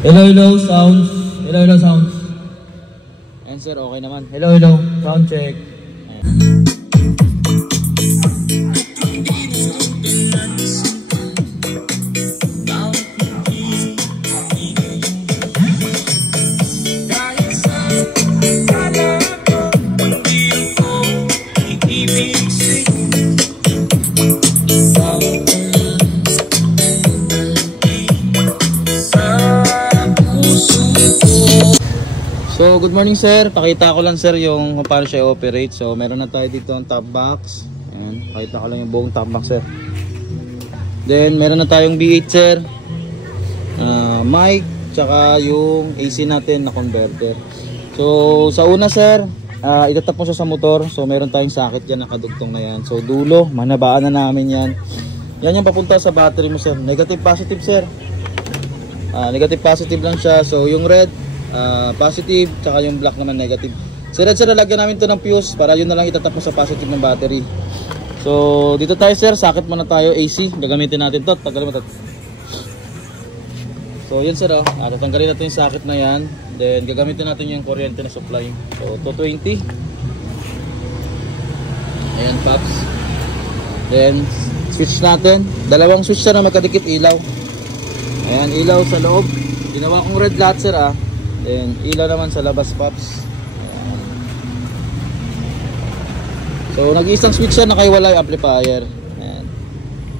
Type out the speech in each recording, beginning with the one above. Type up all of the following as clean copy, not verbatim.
Hello, hello, sounds. Hello, hello, sounds. Ayan sir, okay naman. Hello, hello, sound check. Ayan. So good morning sir, pakita ko lang sir yung kung paano siya operate. So meron na tayo dito ang top box. Ayan, pakita ko lang yung buong top box sir. Then meron na tayong V8 sir, mic, tsaka yung AC natin na converter. So sa una sir, itatap mo siya sa motor. So meron tayong socket dyan, nakadugtong na yan. So dulo, manabaan na namin yan. Yan yung papunta sa battery mo sir. Negative positive sir, negative positive lang siya. So yung red positive, tsaka yung black naman negative. So red sir, lalagyan namin to ng fuse para yun na lang itatap mo sa positive ng battery. So dito tayo sir, socket muna tayo AC. Gagamitin natin to, tanggalin mo to. So yun sir, tatanggalin natin yung socket na yan. Then gagamitin natin yung kuryente na supply. So 220. Ayan pops. Then switch natin, dalawang switch sir na magkadikit ilaw. Ayan, ilaw sa loob. Ginawa kong red lahat sir Then ilaw naman sa labas pops. So nag-iisang switch siya, nakaiwala yung amplifier. Ayan.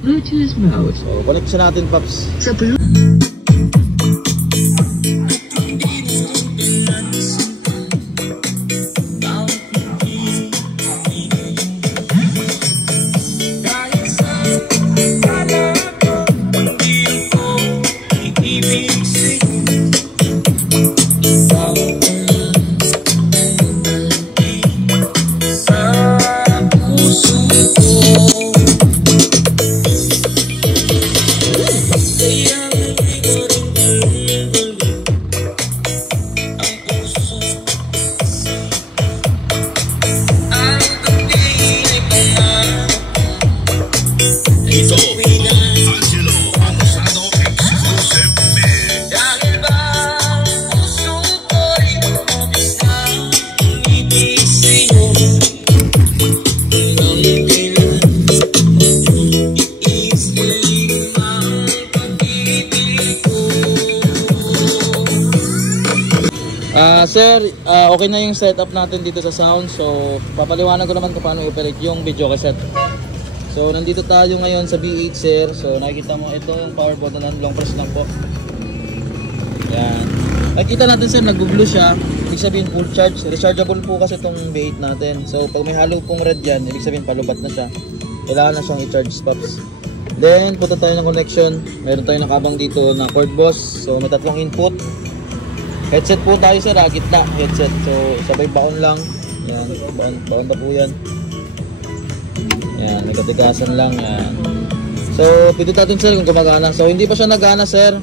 Bluetooth mode. So connect siya natin pops. Sir, okay na yung setup natin dito sa sound. So papaliwanag ko naman kung paano i-operate yung video cassette. So nandito tayo ngayon sa V8 sir. So nakikita mo ito yung power button, long press lang po. Yan. Nakikita natin sir, nag-blue siya. Ibig sabihin full charge. Rechargeable po kasi itong V8 natin. So pag may halo pong red yan, ibig sabihin palubat na siya. Kailangan na siyang i-charge pops. Then punta tayo ng connection. Meron tayong nakabang dito na cord boss. So may tatlong input. Headset po tayo sir, gitna headset. So sabay baon lang. Yan, baon pa po yan. Yan, may katigasan lang. Yan. So pwede natin sir kung gumagana. So hindi pa siya nagana sir,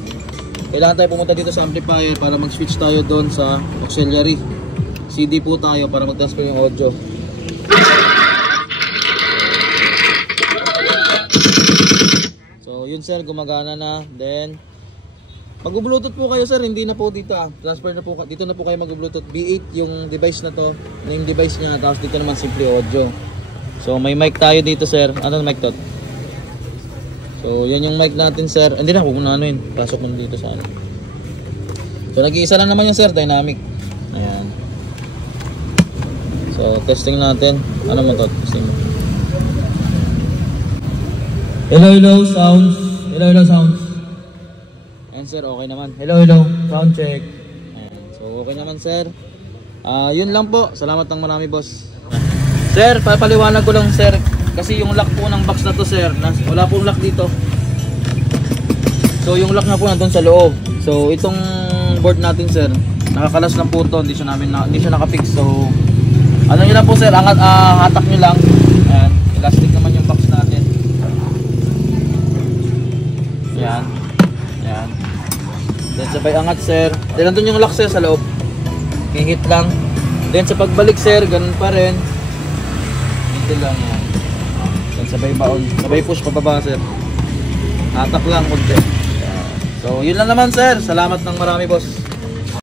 kailangan tayo pumunta dito sa amplifier para mag-switch tayo doon sa auxiliary. CD po tayo para mag-transfer yung audio. So yun sir, gumagana na. Then mag-bluetooth po kayo sir, hindi na po dito transfer na po, dito na po kayo mag-bluetooth. V8 yung device na to, yung device niya, tapos dito naman simple audio. So may mic tayo dito sir. Ano mic to? So yan yung mic natin sir. Hindi na, huwag mo na ano yun, pasok mo dito sa ano. So nag-iisa lang naman yung sir, dynamic. Ayan. So testing natin. Ano mo to? Testing mo. Hello, hello, sounds. Hello, hello, sounds. Sir, okay naman. Hello, hello. Sound check. Ayan. So, okay naman, sir. Yun lang po. Salamat ng marami, boss. Sir, papaliwanag ko lang, sir. Kasi yung lock po ng box na to, sir, wala pong lock dito. So, yung lock na po nandun sa loob. So, itong board natin, sir, nakakalas ng po ito. Hindi siya nakapix. So, ano nyo lang po, sir, hatak nyo lang. Ayan. Elastic naman yung box natin. Ayan. Ayan. Then sabay angat sir. Then nandun yung lock sir sa loob. Hihit lang. Then sa pagbalik sir, ganun pa rin. Hihit lang yan. Then sabay baon. Sabay push pababa sir. Hatak lang konti. So, yun lang naman sir. Salamat ng marami boss.